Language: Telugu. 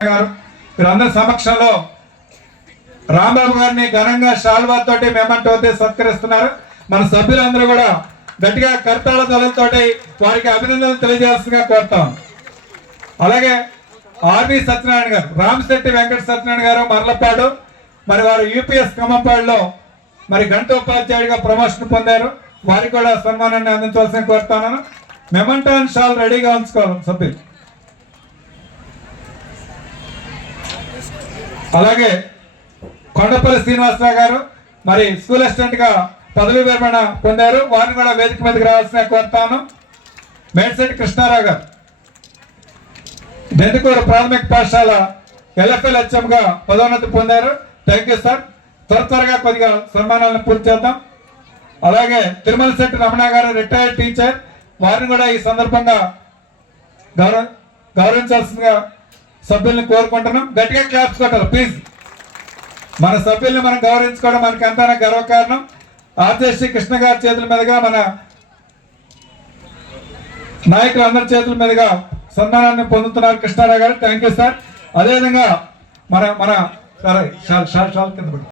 గారు వీరందరి సమక్షంలో రాంబాబు గారిని ఘనంగా షాల్వా తోటి మేమంటోతే సత్కరిస్తున్నారు. మన సభ్యులందరూ కూడా గట్టిగా కర్తాళ దళంతోటి వారికి అభినందనలు తెలియజేయాల్సిందిగా కోరుతాం అలాగే ఆర్వి సత్యనారాయణ గారు రామశెట్టి వెంకట సత్యనారాయణ గారు మరలపాడు మరి వారు యూపీఎస్ ఖమ్మంపాడులో మరి గంట ఉపాధ్యాయుడిగా ప్రమోషన్ పొందారు. వారికి కూడా సన్మానాన్ని అందించవలసిన కోరుతాను మెమంటాన్ షాల్ రెడీగా ఉంచుకోవాలి సభ్యులు. అలాగే కొండపల్లి శ్రీనివాసరావు గారు మరి స్కూల్ అసిస్టెంట్గా పదవి విరమణ పొందారు. వారిని కూడా వేదిక మీదకి రావాల్సిన కోరుతాను. మేడ్శెట్టి కృష్ణారావు గారు. బెందుకూరు ప్రాథమిక పాఠశాల ఎల్ఎఫ్ఎల్ హెచ్ఎంగా పదోన్నతి పొందారు. థ్యాంక్ యూ సార్ త్వర త్వరగా కొద్దిగా సన్మానాలను పూర్తి చేద్దాం. అలాగే తిరుమల శెట్టి రమణ గారు రిటైర్డ్ టీచర్ వారిని కూడా ఈ సందర్భంగా గౌరవ గౌరవించాల్సిందిగా సభ్యుల్ని కోరుకుంటున్నాం. గట్టిగా క్లాప్స్ కొట్టాలి ప్లీజ్ మన సభ్యుల్ని మనం గౌరవించుకోవడం మనకి అంతా గర్వకారణం. ఆర్జేశ్రీ కృష్ణ గారి చేతుల మీదుగా మన నాయకులు అందరి చేతుల మీదుగా సన్మానాన్ని పొందుతున్నారు కృష్ణారావు గారు. థ్యాంక్ యూ సార్ అదేవిధంగా మన మన సరే షాల్ షాల్ షాల్ కింద